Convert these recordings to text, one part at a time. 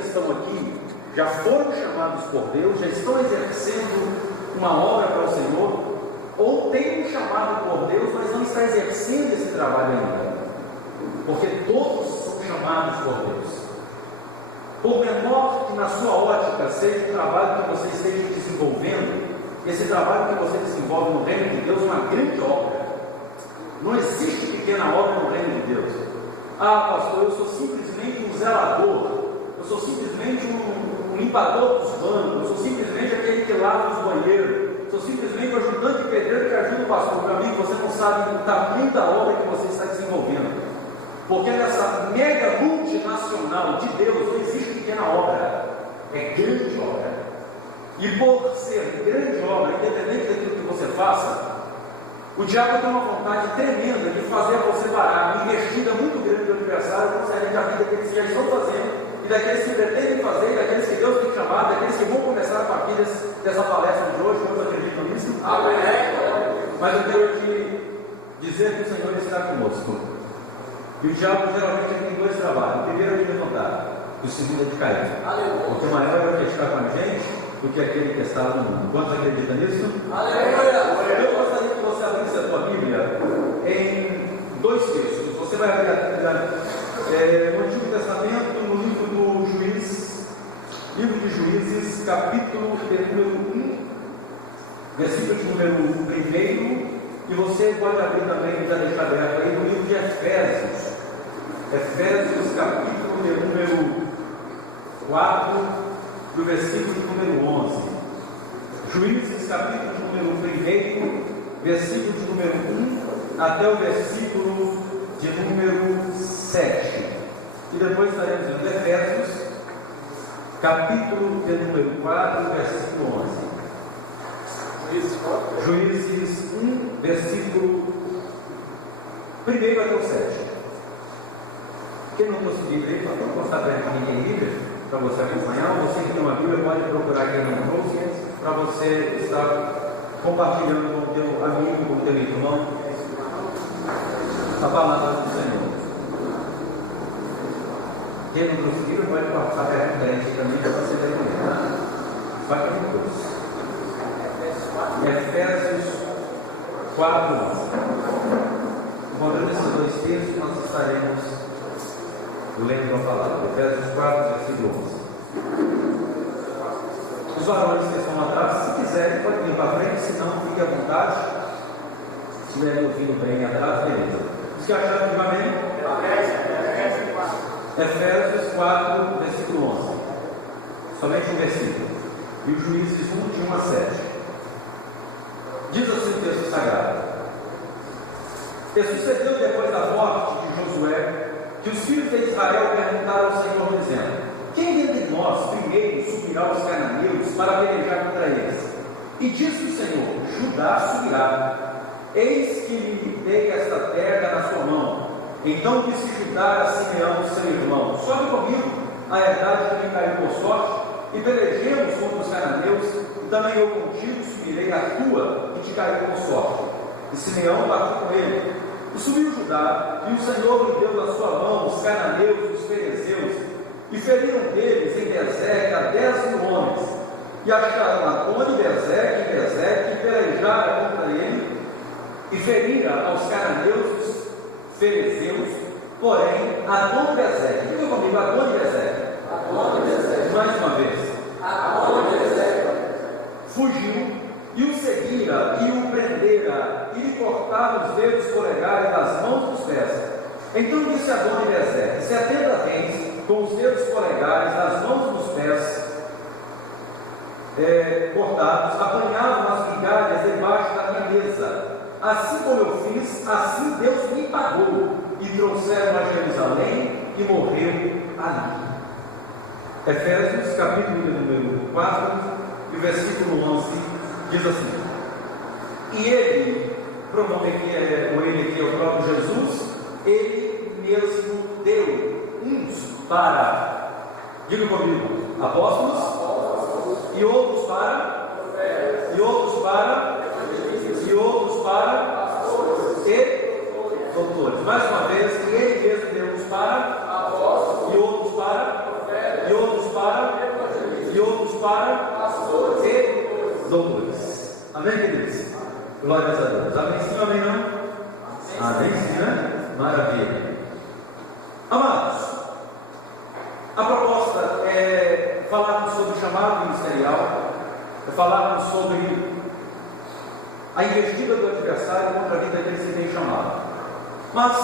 estão aqui já foram chamados por Deus, já estão exercendo uma obra para o Senhor, ou tem um chamado por Deus, mas não está exercendo esse trabalho ainda, porque todos são chamados por Deus. Por menor que na sua ótica seja o trabalho que você esteja desenvolvendo, esse trabalho que você desenvolve no reino de Deus é uma grande obra. Não existe pequena obra no reino de Deus. Ah, pastor, eu sou simplesmente um zelador, eu sou simplesmente um limpador dos bancos, eu sou simplesmente aquele que lava os banheiros, sou simplesmente o ajudante pedreiro que ajuda o pastor. Para mim, você não sabe o tamanho da obra que você está desenvolvendo. Porque nessa mega multinacional de Deus não existe pequena obra, é grande obra. E por ser grande obra, independente daquilo que você faça, o diabo tem uma vontade tremenda de fazer você parar, uma investida muito grande do adversário, concernente a vida que eles já estão fazendo, e daqueles que pretendem fazer, e daqueles que Deus tem chamado, daqueles que vão começar a partir dessa palestra de hoje. Quantos acreditam nisso? Amém. Mas eu tenho que dizer que o Senhor está conosco. E o diabo geralmente tem dois trabalhos: o primeiro é de levantar, e o segundo é de cair. Porque o maior vai estar com a gente do que aquele que está no mundo. Quantos acreditam nisso? Aleluia! Eu gostaria que você abrisse a sua Bíblia em dois textos. Você vai abrir no Antigo Testamento, no livro do Juízes, livro de Juízes, capítulo de número 1, versículo de número 1, e você pode abrir também, já deixar aberto aí, no livro de Efésios. Efésios, capítulo de número 4, do versículo de número 11. Juízes, capítulo de número 1, versículo de número 1 até o versículo de número 7. E depois estaremos em Efésios, capítulo de número 4, versículo 11. Juízes 1, versículo 1 até o 7. Quem não conseguir ler, pode postar para quem tem Bíblia, para você acompanhar. Você que tem uma Bíblia, pode procurar quem não trouxe, para você estar compartilhando com o teu amigo, com o teu irmão, a palavra do Senhor. Quem não trouxe Bíblia, pode passar perto da gente também, para você ler com ele. Vai para o curso. Efésios 4, 11. Encontrando esses dois textos, nós estaremos lendo a palavra. Efésios 4, versículo 11. Os varões que estão atrás, se quiserem, podem vir para frente, se não, fique à vontade. Se estiverem ouvindo bem atrás, beleza. Os que acharam que vai bem? Efésios 4, versículo 11. Somente um versículo. E o Juízes 1, de 1 a 7. Diz assim o texto sagrado: E sucedeu depois da morte de Josué, que os filhos de Israel perguntaram ao Senhor, dizendo: Quem dentre nós primeiro subirá aos cananeus para pelejar contra eles? E disse o Senhor: Judá subirá. Eis que lhe dei esta terra na sua mão. Então disse Judá a Simeão, seu irmão: Sobe comigo a herdade que me caiu por sorte, e pelejemos contra os cananeus, e também eu contigo subirei a tua, que te caiu por sorte. E Simeão partiu com ele. E subiu Judá, e o Senhor lhe deu da sua mão os cananeus e os ferezeus, e feriram deles em Bezeque a 10.000 homens. E acharam Adoni e Bezeque, e pelejaram contra ele, e feriram aos cananeus e os ferezeus, porém Adoni e Bezeque. Diga comigo, Adoni e Bezeque. Mais uma vez. Fugiu e o seguira e o prendera e lhe cortaram os dedos polegares das mãos dos pés. Então disse Adoni e Bezeque: 70 tens com os dedos polegares das mãos dos pés cortados, apanhavam as migalhas debaixo da minha mesa. Assim como eu fiz, assim Deus me pagou. E trouxeram a Jerusalém e morreu ali. Efésios, capítulo número 4, e o versículo 11, diz assim: E ele, pronome que é o ele que é o próprio Jesus, ele mesmo deu uns para, diga comigo, apóstolos, e outros para, e outros para, e outros para, e doutores. Mais uma vez, ele mesmo deu uns para, e outros para, e outros para, Glórias a Deus. Amém sim, amém não? Amém sim, né? Maravilha. Amados, a proposta é falarmos sobre o chamado ministerial, é falarmos sobre a investida do adversário contra a vida daqueles que tem chamado. Mas,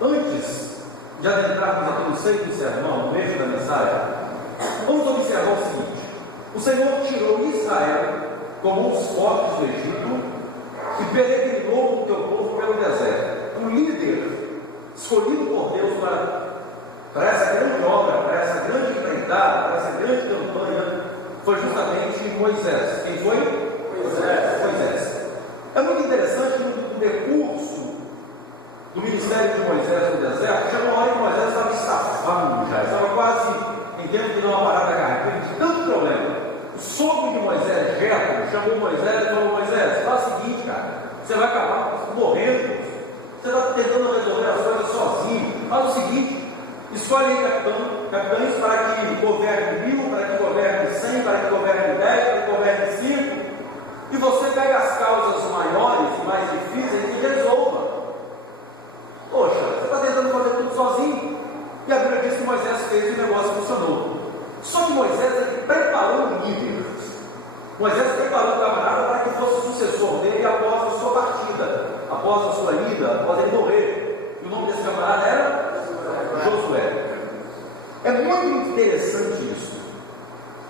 antes de adentrarmos aqui no seio do sermão, no meio da mensagem, vamos observar o seguinte: o Senhor tirou Israel como os fortes do Egito e peregrinou o teu povo pelo deserto. Um líder escolhido por Deus para essa grande obra, para essa grande empreitada, para essa grande campanha, foi justamente Moisés. Quem foi? Moisés. É muito interessante que no decurso do ministério de Moisés no deserto, chegou uma hora que Moisés estava estafando já, estava quase em tempo de dar uma parada cardíaca, de tanto problema. O sogro de Moisés, Jetro, chamou Moisés e falou: Moisés, faz o seguinte, cara, você vai acabar morrendo, você está tentando resolver as coisas sozinho. Faz o seguinte: escolhe aí capitães para que governe 1000, para que governe 100, para que governe 10, para que governe 5, e você pega as causas maiores e mais difíceis e resolva. Poxa, você está tentando fazer tudo sozinho. E a Bíblia diz que Moisés fez e o negócio funcionou. Só que Moisés preparou o líder. Moisés preparou o camarada para que fosse o sucessor dele após a sua partida, após a sua ida, após ele morrer. E o nome desse camarada era Josué. É muito interessante isso.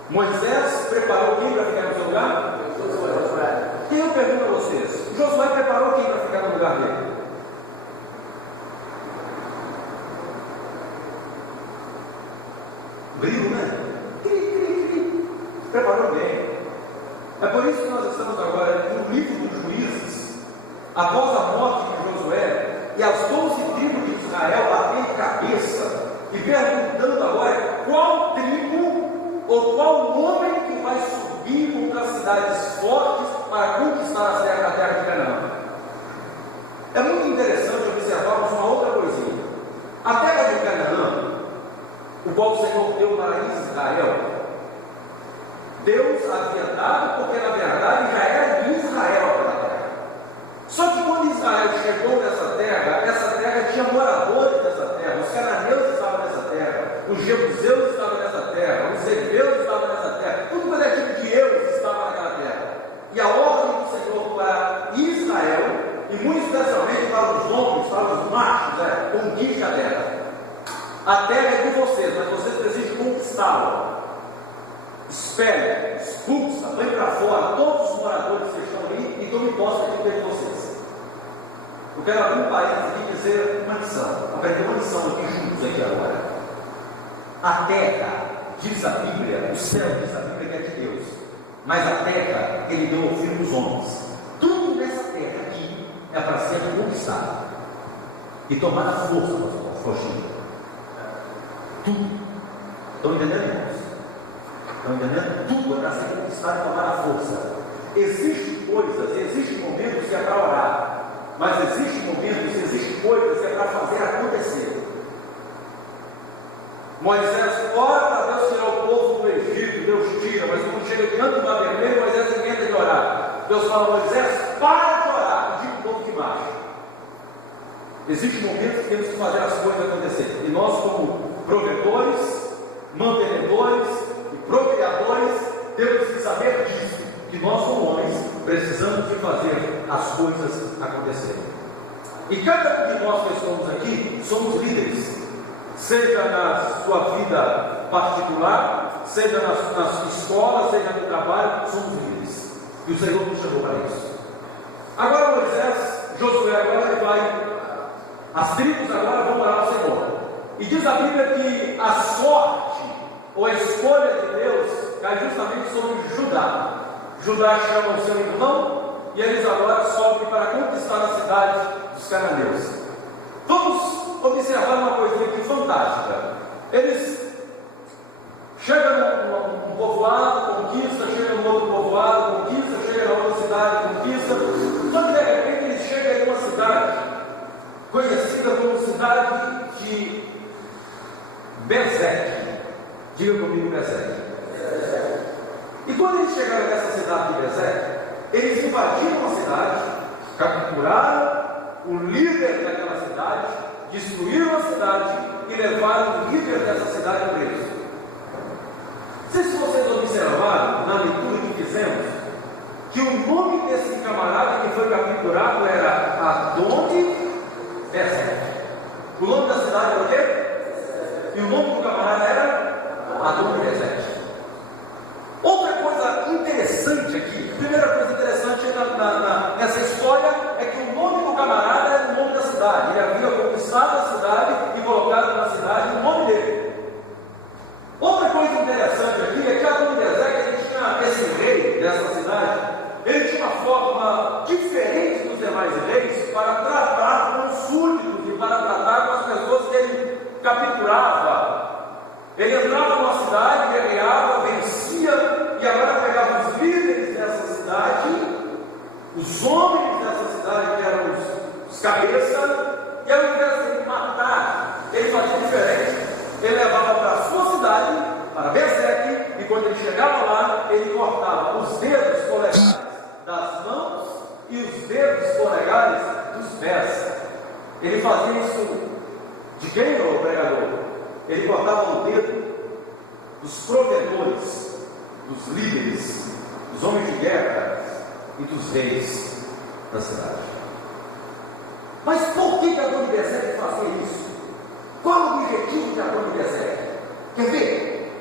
Moisés preparou quem para ficar no seu lugar? Josué. Quem eu pergunto a vocês? Josué preparou quem para ficar no lugar dele? Brilho, né? Preparou bem. É por isso que nós estamos agora no livro dos Juízes, após a morte de Josué, e as 12 tribos de Israel batendo cabeça e perguntando agora qual tribo ou qual homem que vai subir contra as cidades fortes para conquistar a terra de Canaã. É muito interessante observarmos uma outra coisinha. A terra de Canaã, o qual o Senhor deu para Israel, Deus havia dado porque na verdade já era de Israel aquela terra. Só que quando Israel chegou nessa terra tinha moradores dessa terra. Os cananeus estavam nessa terra, os jebuseus estavam nessa terra, os heveus estavam nessa terra, tudo quanto é tipo de eus estava naquela terra. E a ordem do Senhor para Israel, e muito especialmente para os homens, para os machos, conquiste a terra. A terra é de vocês, mas vocês precisam conquistá-la. Espere, expulsa, põe para fora todos os moradores que estão ali e tome posse aqui de vocês. Eu quero abrir um parênteses aqui e dizer uma lição. Aprender uma lição aqui juntos aqui agora. A terra, diz a Bíblia, o céu diz a Bíblia que é de Deus, mas a terra ele deu ao filho dos homens. Tudo nessa terra aqui é para ser conquistado e tomar a força das coxinhas. Tudo. Estão entendendo, irmãos? Estão entendendo? Tudo é para ser conquistado e tomar a força. Existem coisas, existem momentos que é para orar, mas existem momentos, existem coisas que é para fazer acontecer. Moisés ora para Deus tirar o povo do Egito, Deus tira, mas quando chega diante do mar vermelho, Moisés inventa de orar. Deus fala: Moisés, para de orar, e diga o povo que marcha. Existem momentos que temos que fazer as coisas acontecer, e nós, como provedores, mantenedores e procriadores, temos que saber disso, que nós, como homens, precisamos de fazer as coisas acontecerem. E cada um de nós que estamos aqui somos líderes, seja na sua vida particular, seja na escola, seja no trabalho, somos líderes, e o Senhor nos chamou para isso. Agora Moisés, Josué, agora ele vai, as tribos agora vão orar ao Senhor. E diz a Bíblia que a sorte ou a escolha de Deus cai justamente sobre Judá. Judá chama o seu irmão e eles agora sobem para conquistar a cidade dos cananeus. Vamos observar uma coisinha aqui fantástica. Eles chegam num povoado, conquista, chegam num outro povoado, conquista, chegam na outra cidade, conquista. Só que de repente eles chegam em uma cidade conhecida como cidade de Bezeque. Diga comigo, Bezeque. E quando eles chegaram nessa cidade de Bezeque, Eles invadiram a cidade, capturaram o líder daquela cidade, destruíram a cidade e levaram o líder dessa cidade preso. Não sei se vocês observaram na leitura que fizemos, que o nome desse camarada que foi capturado era Adoni-Bezek. O nome da cidade era o quê? E o nome do camarada era Adoni-Bezek. Outra coisa interessante aqui, a primeira coisa interessante nessa história é que o nome do camarada era o nome da cidade. Ele havia conquistado a cidade e colocado na cidade o nome dele. Outra coisa interessante aqui é que Adoni-Bezek, ele tinha esse rei dessa cidade, ele tinha uma forma diferente dos demais reis para tratar com os súditos e para tratar com as pessoas que ele capturava. Ele entrava numa cidade, guerreava, vencia, e agora pegava os líderes dessa cidade, os homens dessa cidade, que eram os cabeças, e ao invés de matar, ele fazia diferente. Ele levava para a sua cidade, para Bezek, e quando ele chegava lá, ele cortava os dedos polegares das mãos e os dedos polegares dos pés. Ele fazia isso de quem, ô pregador? Ele cortava o dedo dos protetores, dos líderes, dos homens de guerra e dos reis da cidade. Mas por que Adoni-Bezek fazia isso? Qual o objetivo de Adoni-Bezek? Quer ver?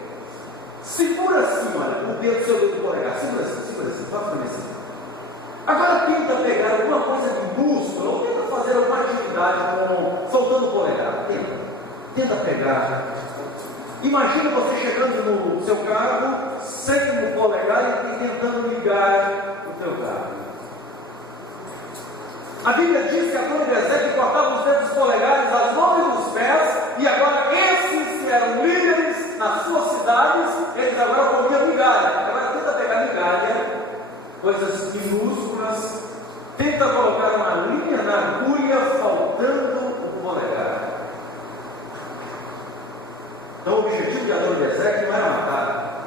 Segura assim, olha, o dedo do seu dedo polegar. Segura assim, faz assim. Agora tenta pegar alguma coisa de músculo, ou tenta fazer alguma atividade soltando o polegar. Tenta pegar. Imagina você chegando no seu carro, sem o polegar e tentando ligar o seu carro. A Bíblia diz que Adoni-Bezek cortava os dedos polegares, as mãos e os pés, e agora esses que eram líderes nas suas cidades, eles agora comiam migalha. Agora tenta pegar migalha, coisas minúsculas, tenta colocar uma linha na agulha faltando o polegar. Então o objetivo de Adoni-Bezek não era matar.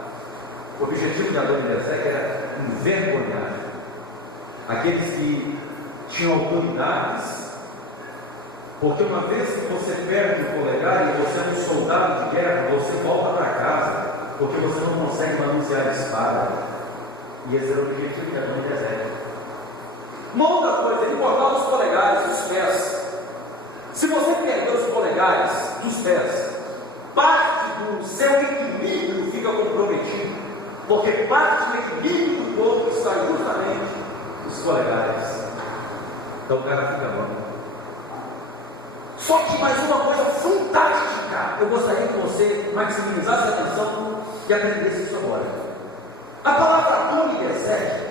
O objetivo de Adoni-Bezek era envergonhar aqueles que tinham autoridades, porque uma vez que você perde o polegar e você é um soldado de guerra, você volta para casa, porque você não consegue manusear a espada. E esse era o objetivo de Adoni-Bezek. Uma outra coisa, ele cortava os polegares dos pés. Se você perder os polegares dos pés, parte do seu equilíbrio fica comprometido, porque parte do equilíbrio do corpo está justamente nos polegares. Então o cara fica bom. Só que mais uma coisa fantástica, eu gostaria que você maximizasse a atenção e aprendesse isso agora. A palavra Adoni-Bezek,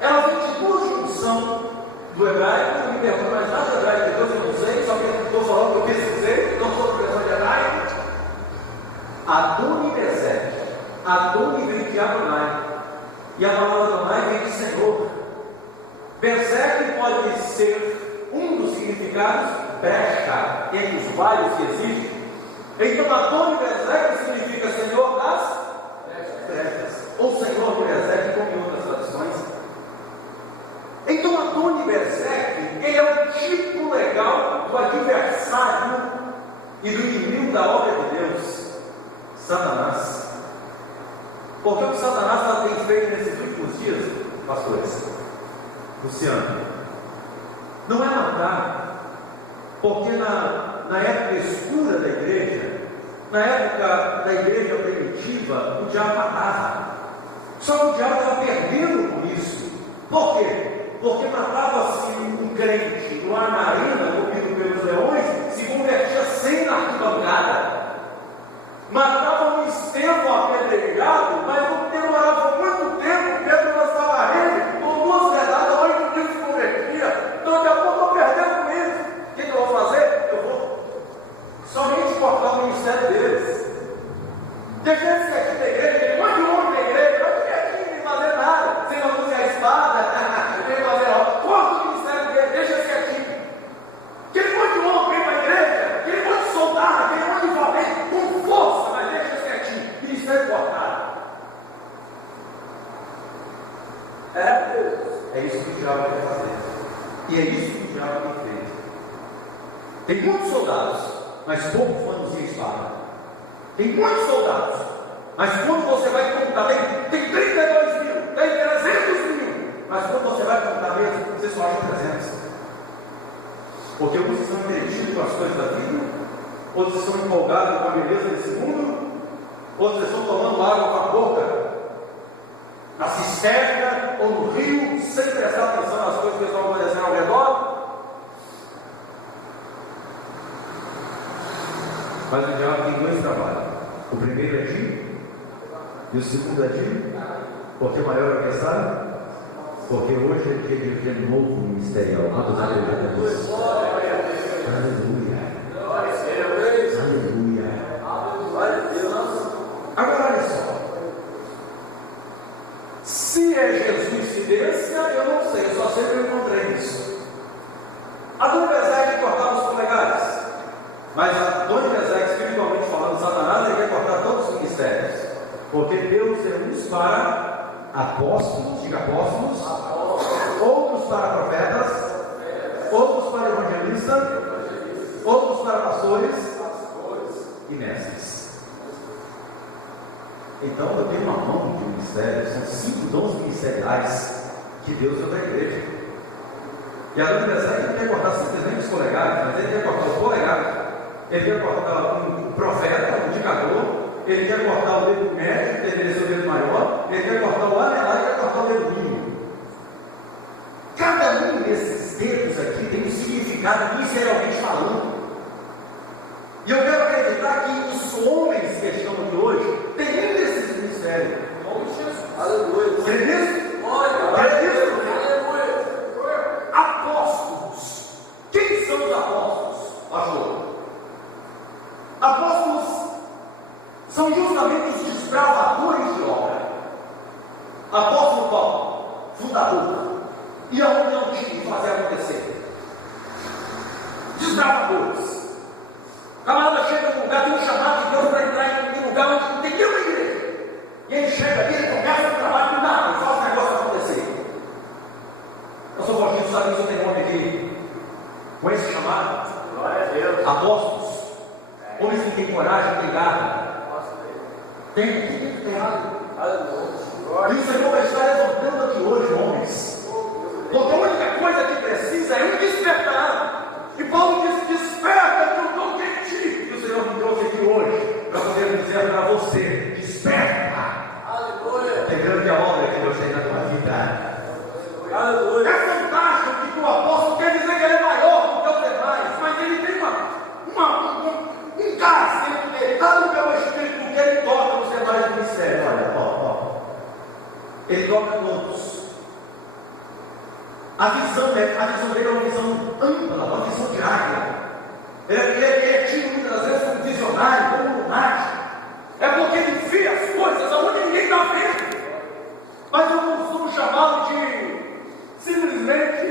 ela vem de uma junção do hebraico. Eu me pergunto, mas nada do hebraico de Deus eu não sei, só que estou falando o que eu pesquisei, não sou professor de hebraico. Adoni-Bezek, Adoni vem de Adonai, e a palavra Adonai vem de Senhor. Bezek pode ser um dos significados, brecha, entre os vários que existem. Então Adoni-Bezek significa Senhor das brechas, ou Senhor de Bezek, como em outras traduções. Então Adoni-Bezek, ele é o tipo legal do adversário e do inimigo da obra de Deus, Satanás. Porque o que Satanás tem feito nesses últimos dias, pastores, Luciano, não é matar, porque na época escura da igreja, na época da igreja primitiva, o diabo matava. Só que o diabo estava perdendo com isso. Por quê? Porque matava-se um crente numa marina, comido pelos leões, se convertia sem na arquibancada. Matava um Estevão apedrejado, mas não demorava muito tempo, Pedro lançava a rede, com duas pedadas, olha que Deus se convertia. Então daqui a pouco eu estou perdendo com isso. O que eu vou fazer? Eu vou somente cortar o ministério deles. Tem gente que aqui da igreja, tem um monte de homem da igreja, mas não quer fazer nada, sem anunciar a espada, sem fazer corta o ministério E é isso que o diabo tem feito. Tem muitos soldados, mas poucos manos de espada. Tem muitos soldados, mas quando você vai contar, tem 32 mil, tem 300 mil, mas quando você vai contar mesmo, você só acha 300. Porque uns estão entretidos com as coisas da vida, outros estão empolgados com a beleza desse mundo, outros estão tomando água com a boca, na cisterna ou no rio, sem prestar atenção nas coisas que estão acontecendo ao redor. Mas o diabo tem dois trabalhos. O primeiro é Gil, e o segundo é Gil. Porque o maior adversário? Porque hoje é dia de viver novo ministerial. Quantos acreditam nisso? Aleluia. Aleluia. Agora olha só. Se é Jesus-cidência, eu não sei, eu só sei que eu encontrei isso. A Dona Bezerra cortava os polegares, mas a Dona Bezerra, espiritualmente falando, Satanás, ele quer cortar todos os ministérios, porque Deus é uns para apóstolos, diga apóstolos, outros para profetas, outros para evangelistas, outros para pastores e mestres. Então eu tenho uma mão de ministério, são 5 dons ministeriais que Deus deu para a igreja. E a Dona Bezerra não quer cortar simplesmente os polegares, mas ele quer cortar os polegares, ele quer cortar um profeta, um indicador, ele quer cortar o dedo médio, que deveria ser o dedo maior, ele quer cortar o anelar e quer cortar o dedo mínimo. Cada um desses dedos aqui tem um significado ministerialmente falando. E eu quero acreditar que os homens que estão aqui hoje têm um desses ministérios. Aleluia. Crê nisso? Aleluia. Apóstolos. Quem são os apóstolos? Pastor. Apóstolos são justamente os desbravadores de obra. Apóstolo Paulo, fundador. E aonde não tinha que fazer acontecer? Desbravadores. Camarada chega num lugar, tem um chamado de Deus para entrar em um lugar onde não tem nenhuma igreja. E ele chega aqui, ele começa o trabalho do nada, e faz o negócio acontecer. Eu sou Faustino, sabe que eu tenho homem aqui com esse chamado? Glória a Deus. Apóstolos. Homens que têm coragem, têm garra. Tem algo. E o Senhor vai estar levantando aqui hoje, homens. Porque a única coisa que precisa é um despertar. E Paulo diz: desperta que eu estou em ti. E o Senhor me trouxe aqui hoje para poder dizer para você: desperta. Aleluia. Tem grande obra que Deus tem na tua vida. Aleluia. É fantástico que o apóstolo quer dizer que ele é maior do que os demais, mas ele tem um gás dentro dele, dado pelo Espírito, que ele toca nos demais ministérios. Olha, ele toca todos. A visão dele é uma visão ampla, uma visão de área. Ele é tido muitas vezes como visionário, como lunático. É porque ele vê as coisas aonde ninguém está vendo. Mas eu não costumo chamá-lo de simplesmente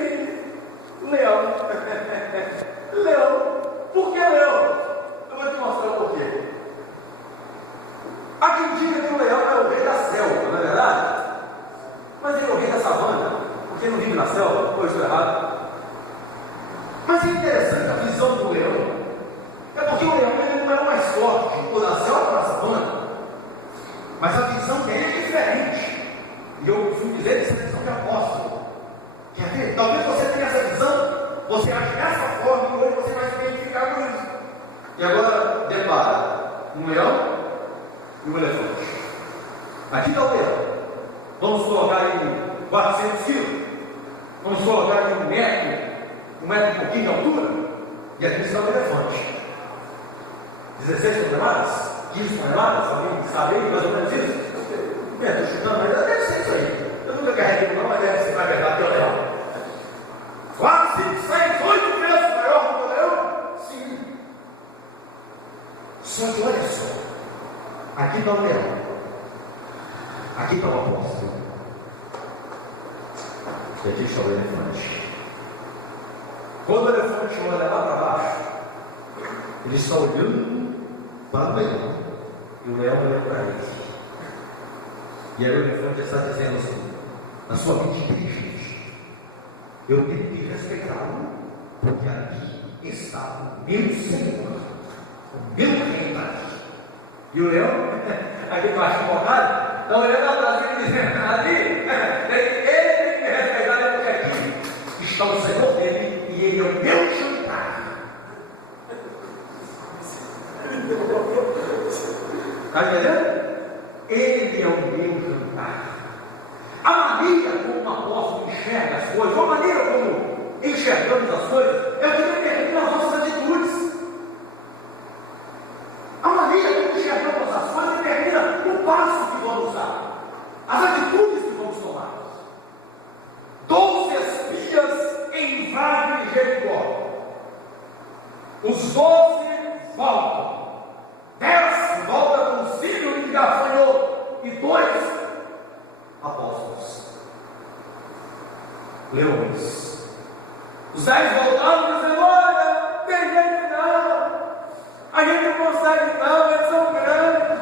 leão. Leão. Por que leão? Eu vou te mostrar o porquê. Há quem diga que o leão é o rei da selva, não é verdade? Mas ele é o rei da savana. Porque não vive na selva, ou estou errado. Mas é interessante a visão do leão. É porque o leão ele não é o mais forte, ou na selva ou na savana. Mas a visão dele é diferente. E eu costumo dizer que essa visão de apóstolo. Quer ver? Talvez você tenha essa visão, você age dessa forma e hoje você vai se identificar com isso. E agora, depara um leão e um elefante. Aqui está o leão. Vamos colocar em 400 quilos. Vamos colocar aqui 1 metro e pouquinho de altura, e aqui está o elefante. 16 toneladas? 15 toneladas? Alguém sabe aí mais ou menos isso? Estou chutando, mas deve ser isso aí. Eu nunca carreguei não, mas deve ser, na verdade, que é o leão. 4, 5, 6, 8 vezes maior do que o leão? Sim. Só que olha só, aqui está o leão, aqui está o apóstolo. E aqui está o elefante. Quando o elefante olha lá para baixo, ele está olhando para o leão. E o leão olha para ele. E aí o elefante está dizendo assim: na sua mente inteligente, eu tenho que respeitá-lo, porque aqui está o meu Senhor, o meu rei. E o leão, aqui embaixo bocado, está olhando atrás e dizendo, ali, ele tem que respeitar, porque aqui está o Senhor dele e ele é o meu jantar. Está entendendo? Ele é o meu jantar. A maneira como o apóstolo enxerga as coisas, a maneira como enxergamos as coisas, é o que determina as nossas atitudes. A maneira como enxergamos as coisas determina o passo que vamos dar, as atitudes que vamos tomar. 12 espias em Vale de Jericó. Os 12 voltam. 10 voltam com sírio e gafanhoto. E 2 apóstolos. Leões. Os 10 voltaram dizendo: olha, tem gente não. A gente não consegue não, eles são grandes.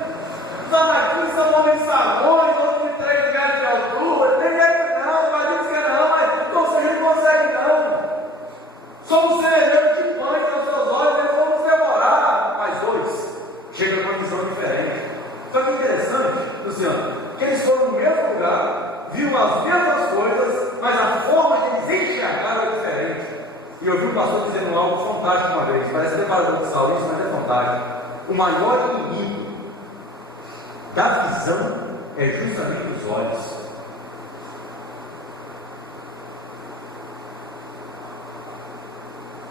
Só aqui são homens sarrões, outros de 3 metros de altura. Tem gente não, mas diz que não, mas a gente não consegue não. Somos semelhantes de pães aos seus olhos, eles vão demorar. Mais 2 chegam com uma visão diferente. Só que interessante, Luciano, que eles foram no mesmo lugar, viram as mesmas coisas, mas a forma que eles enxergaram é diferente. E eu vi o pastor dizendo algo fantástico uma vez, parece que é paradoxal isso, mas é fantástico. O maior inimigo da visão é justamente os olhos.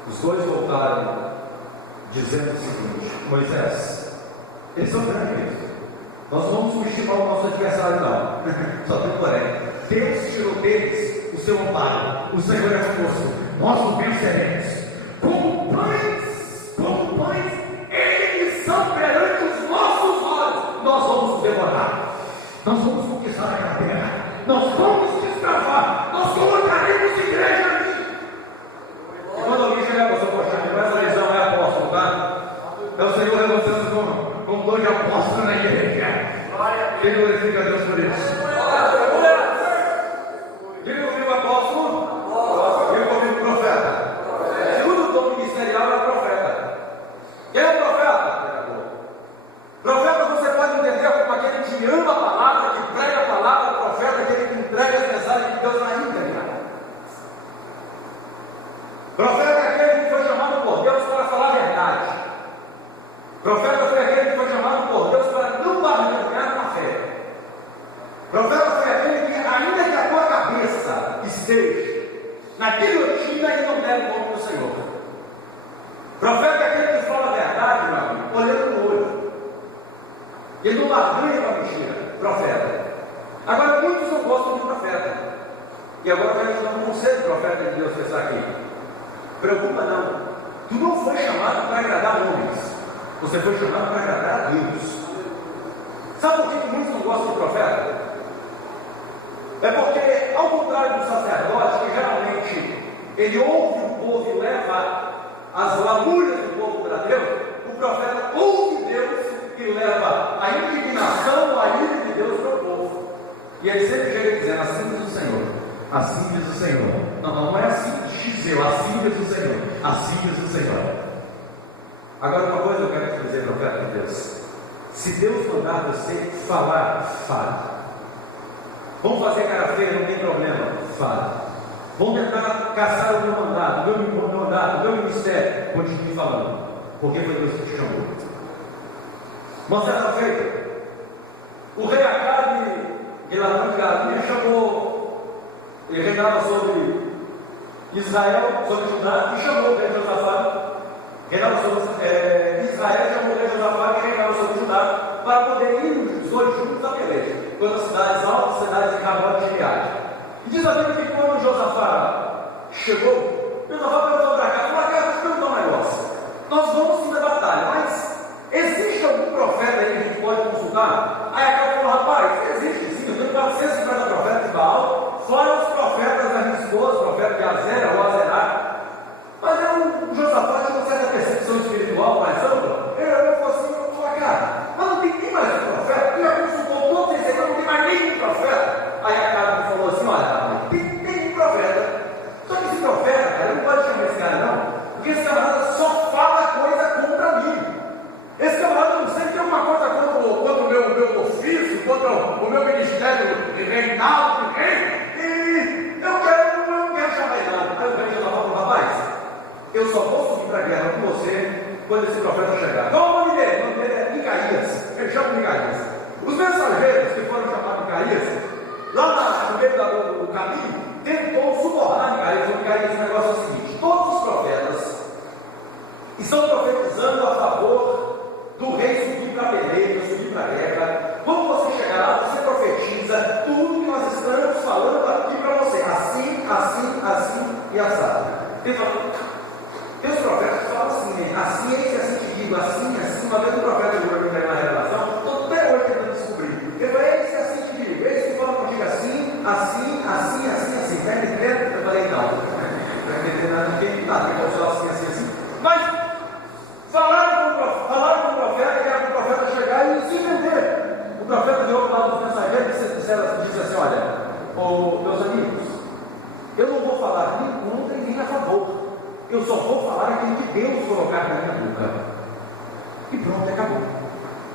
Os 2 voltaram dizendo o seguinte: Moisés, eles são grandes. Nós não vamos subestimar o nosso adversário, não. Só tem porém. Deus tirou deles o seu amparo. O Senhor é conosco. Nós o venceremos. Como pães, eles são perante os nossos olhos. Nós vamos nos devorar. Nós vamos conquistar a terra. Nós vamos desbravar. Nós colocaremos igreja ali. E quando alguém chegar para o seu poxa, essa legião é apóstolo, tá? É o Senhor levantando como 2 apóstolos na igreja. Quem glorifica a Deus por isso? Diga comigo, apóstolo. Diga comigo, profeta. Segundo dom ministerial é profeta. Quem é profeta? Profeta você pode entender como aquele que ama a palavra, que prega a palavra. Profeta, aquele que entrega as mensagens de Deus na íntegra. Profeta é aquele que foi chamado por Deus para falar a verdade. Profeta foi aquele que foi chamado por Deus para não barganhar com a fé. Profeta foi aquele que, ainda que a tua cabeça esteja na guilhotina, ele não deve o nome do Senhor. Profeta é aquele que fala a verdade, meu amigo, olhando no olho. Ele não barganha com a mentira. Profeta. Agora, muitos não gostam de profeta. E agora eu quero dar um conselho, profeta de Deus, que está aqui. Preocupa não. Tu não foi chamado para agradar homens. Você foi chamado para agradar a Deus. Sabe por que muitos não gostam de profeta? É porque, ao contrário do sacerdote, que geralmente ele ouve o povo e leva as lamúrias do povo para Deus, o profeta ouve Deus e leva a indignação, a ira de Deus para o povo. E ele sempre chega dizendo: assim diz o Senhor, assim diz o Senhor. Não é assim diz eu, assim diz o Senhor, assim diz o Senhor. Agora, uma coisa eu quero te dizer, profeta de Deus: se Deus mandar você falar, fale. Vamos fazer cara feia, não tem problema, fale. Vamos tentar caçar o meu mandato, o meu ministério. Continue falando, porque foi Deus que te chamou. Uma certa feita, o rei Acabe de ladrão de galinha chamou, ele reinava sobre Israel, sobre Judá, e chamou o rei Josafá. Reinava sobre Israel, chamou o rei Josafá, que reinava sobre Judá, para poder ir os 2 juntos a peleja, quando cidades altas, cidades de Ramá e Gileade. E diz a Bíblia que quando Josafá chegou, Josafá perguntou para cá: deixa eu perguntar um negócio. Nós vamos sim na batalha, mas existe algum profeta aí que a gente pode consultar? Aí acaba falando: rapaz, existe sim, eu tenho 450 profetas de Baal, fora os profetas da minha esposa, o profeta de Azera ou Azerá. Mas o Josafá tinha uma certa percepção espiritual mais ampla. Ele olhou e falou assim: cara, mas não tem nem mais um profeta? Tu já consultou todos esses, não tem mais nenhum profeta? Aí a cara falou assim: olha, tem um profeta, só que só vou subir para a guerra com você quando esse profeta chegar. Qual o nome dele? O nome dele é Micaías. Ele chama Micaías. Os mensageiros que foram chamados Micaías, lá no meio do caminho, tentou subornar Micaías. O Micaías, o negócio é o seguinte: todos os profetas estão profetizando a favor do rei subir para a peleja, subir para a guerra. Quando você chegar lá, você profetiza tudo que nós estamos falando aqui para você. Assim, assim, assim e assado. Tem os profetas que falam assim, né? Assim é que assim te digo, assim, assim. Uma vez o profeta jurou que tem uma revelação, estou até hoje tentando descobrir. Eu falei, esse é assim te digo, esse que fala contigo assim, assim, assim, assim, assim. Está entendendo? Eu falei, não. Não entendendo nada, não tem nada, eu só assim, assim, assim. Mas falaram com o profeta, que era para o profeta chegar e se vender. O profeta deu para lá dos mensageiros e disse assim: olha, meus amigos, eu não vou falar nem contra e nem a favor. Eu só vou falar aquilo que Deus colocar na minha boca. E pronto, acabou.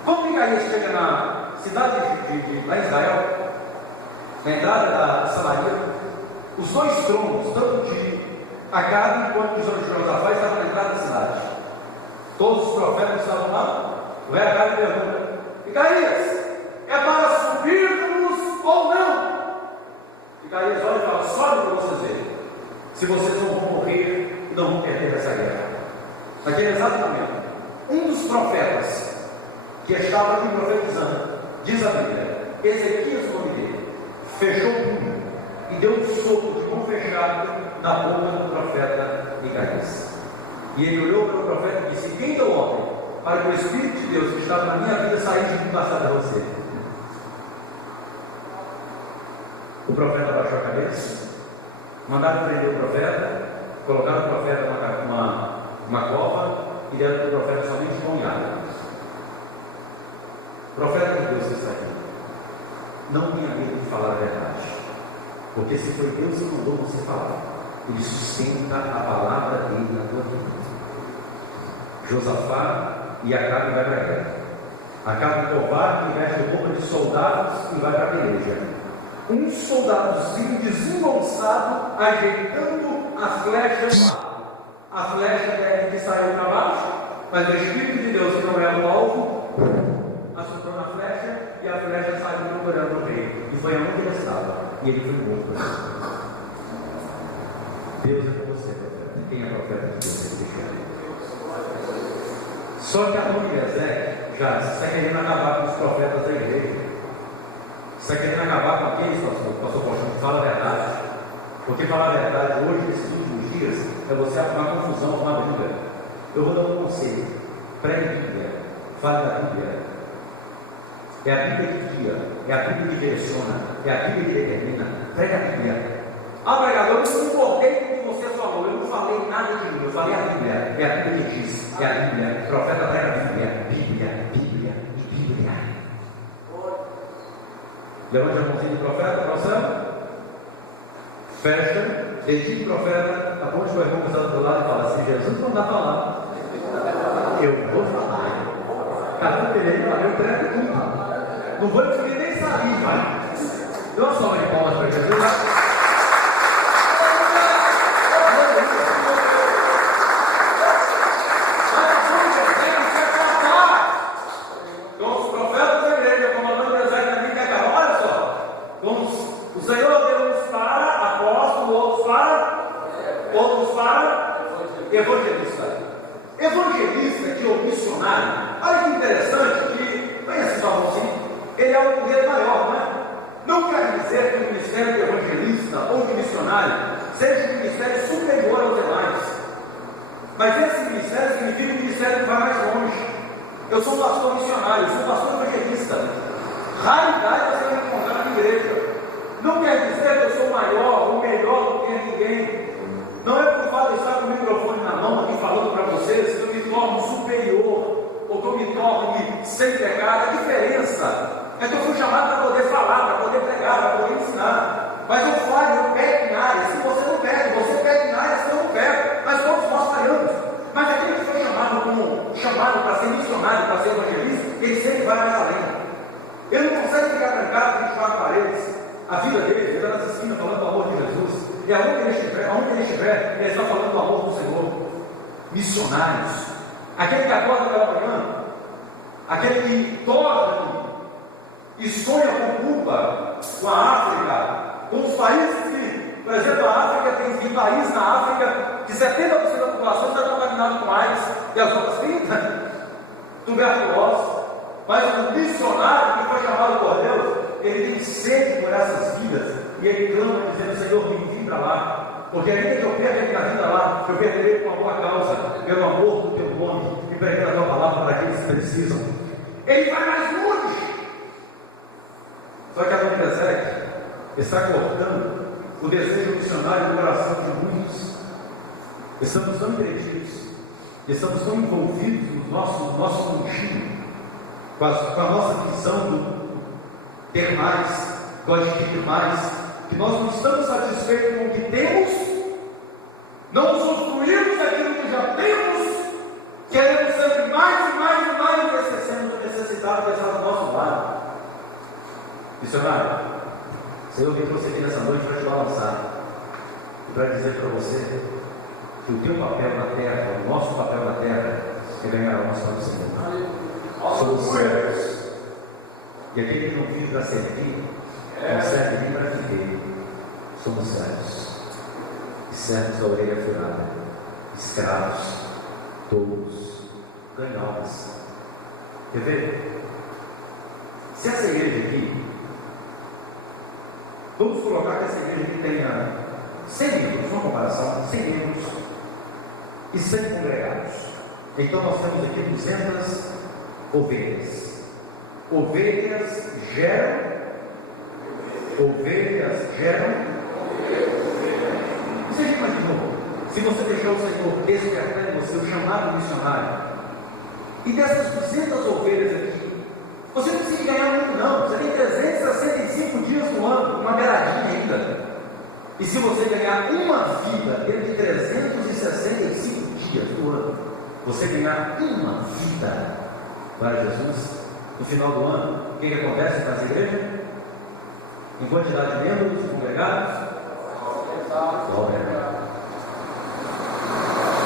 Quando Micaías chega na cidade lá em Israel, na entrada da Samaria, os dois tronos, tanto de Acabe quanto de Josafá, estavam na entrada da cidade. Todos os profetas estavam lá. O rei Acabe pergunta: Micaías, é para subirmos ou não? Micaías olha e fala: sobe para vocês verem, se vocês não vão morrer e não vão perder essa guerra. Naquele exato momento, um dos profetas que estava aqui profetizando, diz a Bíblia, Ezequias, o nome dele, fechou o punho e deu um soco de mão fechada na boca do profeta Micaías. E ele olhou para o profeta e disse: quem é o homem para que o Espírito de Deus que estava na minha vida saísse de mim e passasse a você? O profeta abaixou a cabeça, mandaram prender o profeta, colocaram o profeta numa cova e deram para o profeta somente banhado. Profeta de Deus que está aqui, não tenha medo de falar a verdade, porque se foi Deus que mandou você falar, Ele sustenta a palavra dele na tua vida. Josafá e Acabe vai para a guerra. Acabe covarde, veste roupa de soldados e vai para a peleja. Um soldadozinho desembolsado, ajeitando a flecha do lado. A flecha deve que saiu para baixo, mas o Espírito de Deus, que não é o alvo, assoprou na flecha e a flecha saiu procurando o rei. E foi aonde ele estava. E ele foi morto. Deus é com você, profeta. Quem é profeta de Deus? Só que Adonias já está querendo acabar com os profetas da igreja. Está querendo acabar com aqueles, pastor Paulo, que fala a verdade. Porque falar a verdade hoje, nesses últimos dias, é você arrumar confusão com a Bíblia. Eu vou dar um conselho: pregue a Bíblia, fale da Bíblia. É a Bíblia que guia, é a Bíblia que direciona, é a Bíblia que determina. Pregue a Bíblia. Pregador, eu não importei com o que você falou, eu não falei nada de mim, eu falei a Bíblia. É a Bíblia que diz, é a Bíblia. O profeta prega a Bíblia, Bíblia, Bíblia e Bíblia. Levante a mãozinha do profeta para o céu. Fecha, dedique o profeta, aponte o irmão que está do lado e fala assim: Jesus não está falando, eu vou falar. Cada um dele, eu prego tudo. Não vou conseguir nem sair, mas dê uma salva de palmas para Jesus. Evangelista que é o missionário, olha que interessante que, venha assim, Salvãozinho, ele é o poder maior, não é? Não quer dizer que o ministério de evangelista ou de missionário seja um ministério superior aos demais, mas esse ministério significa um ministério que vai mais longe. Eu sou um pastor missionário, eu sou um pastor evangelista. Raridade você vai encontrar na igreja. Não quer dizer que eu sou maior ou melhor do que ninguém. Não é por fato de estar com o microfone na mão aqui falando para vocês que eu me torno superior ou que eu me torne sem pecado. A diferença é que eu fui chamado para poder falar, para poder pregar, para poder ensinar. Mas eu falho, eu pego em áreas. Se você não pega, você pega em áreas que eu não pego. Mas todos nós falhamos. Mas aquele que foi chamado para ser missionário, para ser evangelista, ele sempre vai mais além. Ele não consegue ficar trancado com 24 paredes. A vida dele, ele está nas esquinas falando do amor de Jesus. E aonde ele estiver, ele está falando do amor do Senhor. missionários, aquele que acorda pela manhã, aquele que torna e sonha com Cuba, com a África, com os países que, por exemplo, a África tem país na África que 70% da população está contaminada com AIDS e as outras 30% tuberculose. Mas o missionário que foi chamado por Deus, ele tem sede por essas vidas e ele clama dizendo: Senhor, me envie para lá, porque ainda que eu perca a minha vida lá, eu perderei por uma boa causa, pelo amor do teu nome e pregar a tua palavra para aqueles que precisam. Ele vai mais longe. Só que a Dona Ezequiel está cortando o desejo missionário do coração de muitos. Estamos tão entretidos, estamos tão envolvidos no nosso mundinho, com a nossa visão do ter mais, do adquirir mais, que nós não estamos satisfeitos com o que temos, não usufruímos daquilo que já temos, queremos sempre mais e mais e mais, e esquecemos do necessitado que está do nosso lado. Missionário, Senhor, que você vem nessa noite para te balançar e para dizer para você que o teu papel na terra, o nosso papel na terra, é ganhar a nossa Senhor. Somos servos, e aquele que não vive para servir, não serve nem para viver. Somos servos, e servos da orelha furada, escravos, tolos, ganholas. Quer ver? Se essa igreja aqui, vamos colocar que essa igreja aqui tenha 100 membros, uma comparação, 100 membros e 100 congregados. Então nós temos aqui 200 ovelhas. Ovelhas geram. Você já imaginou? Se você deixar o Senhor despertar em você o chamado missionário, e dessas 200 ovelhas aqui, você não precisa ganhar muito não, você tem 365 dias no ano, uma beiradinha ainda. E se você ganhar uma vida dentro de 365 dias do ano, você ganhar uma vida para Jesus, no final do ano, o que acontece nas igrejas? Em quantidade de membros congregados?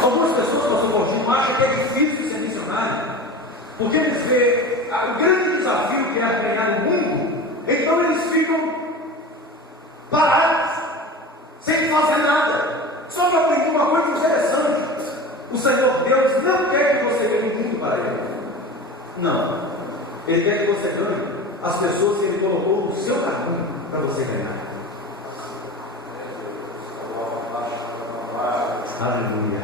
Algumas pessoas, pastor Gordinho, acham que é difícil ser missionário, porque eles veem o grande desafio que é treinar no mundo, então eles ficam parados, sem fazer nada. Só que eu aprendi uma coisa interessante: o Senhor Deus não quer que você ganhe o mundo para Ele. Não. Ele quer que você ganhe as pessoas que Ele colocou no seu caminho para você ganhar. Aleluia.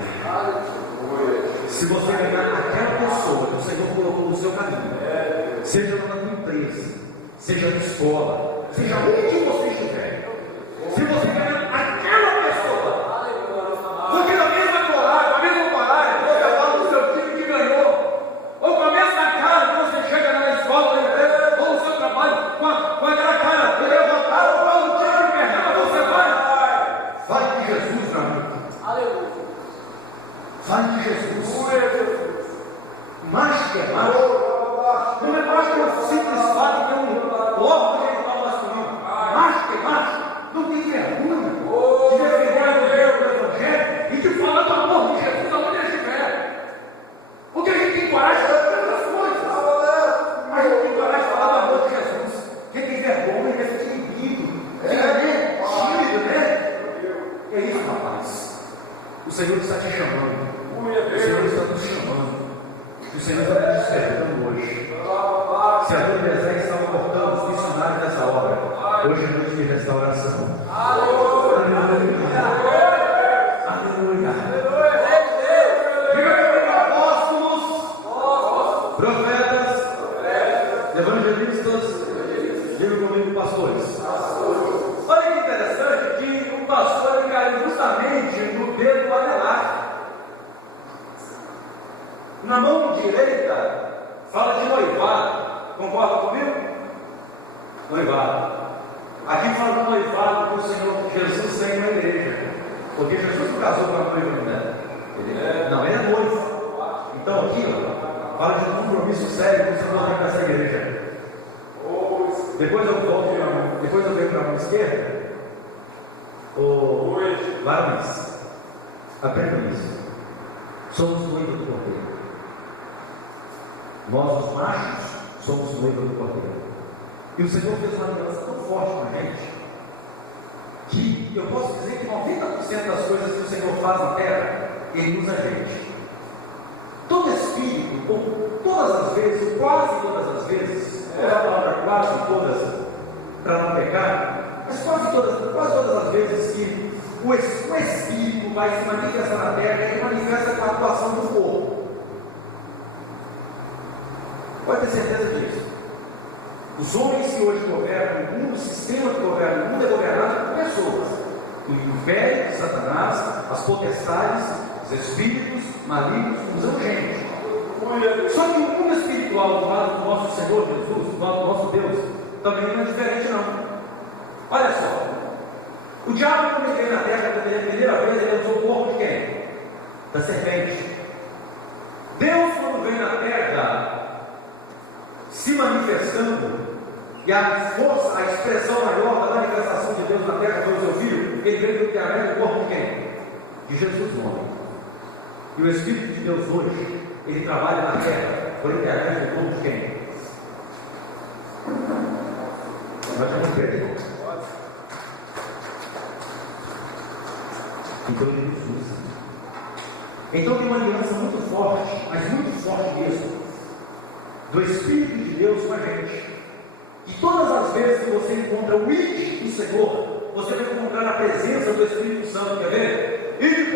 Se você ganhar aquela pessoa que o Senhor colocou no seu caminho, seja na tua empresa, seja na escola, seja onde você estiver, se você ganhar aquela pessoa, porque na mesma coragem, você fala do seu time que ganhou, ou com a mesma cara que você chega na escola, na empresa, ou no seu trabalho, com aquela cara que levantaram, ou no time que perdeu, você vai de Jesus, meu amigo. Aleluia. Vai de Jesus. Macho que é macho, não é macho que é um simples fato, que é um órgão que está masculino. Macho que é macho, não tem vergonha de defender o Evangelho e de falar do amor de Jesus aonde ele estiver. Porque a gente tem coragem de fazer outras coisas. A gente tem coragem de falar do amor de Jesus. Quem tem vergonha deve ser tímido, né? É isso, rapaz. O Senhor está te chamando. O Senhor está nos chamando. O Senhor está nos despertando hoje. Se a Dona Ezequiel estava cortando os missionários dessa obra, hoje é noite de restauração. Aleluia. Aleluia. Diga apóstolos, profetas, evangelistas, diga comigo, pastores. Olha que interessante que o pastor caiu justamente no dedo do anelar. Na mão direita fala de noivado. Concorda comigo? Noivado. Aqui fala do noivado que o Senhor Jesus tem na igreja. Porque Jesus não casou com a noiva, né? Não, ele é noivo. Então aqui, ó, fala de um compromisso sério que o Senhor tem com essa igreja. Depois eu venho para a mão esquerda. Varões, aprendam isso. somos noiva do Cordeiro. Nós, os machos, somos noiva do Cordeiro. E o Senhor fez uma aliança tão forte com a gente, que eu posso dizer que 90% das coisas que o Senhor faz na terra, Ele usa a gente. Todo espírito, ou todas as vezes, quase todas as vezes, vou usar a palavra quase todas, para não pecar, mas quase todas as vezes que o espírito vai se manifestar na terra, ele manifesta com a atuação do corpo. Pode ter certeza disso. Os homens que hoje governam o mundo, o sistema que governa o mundo é governado por pessoas. O império de Satanás, as potestades, os espíritos malignos usam gente. Só que o mundo espiritual do lado do nosso Senhor Jesus, do lado do nosso Deus, também não é diferente não. Olha só, o diabo quando ele veio na terra pela primeira vez, ele usou o corpo de quem? Da serpente. Deus quando veio na terra se manifestando, e a força, a expressão maior da manifestação de Deus na terra foi o seu Filho, ele veio literalmente o corpo de quem? De Jesus homem. E o Espírito de Deus hoje, ele trabalha na terra por intermédio do corpo de quem? Nós temos que então ele nos usa. Então tem uma aliança muito forte, mas muito forte mesmo, do Espírito de Deus com a gente. E todas as vezes que você encontra o id do Senhor, você vai encontrar a presença do Espírito Santo. Quer ver? Ide,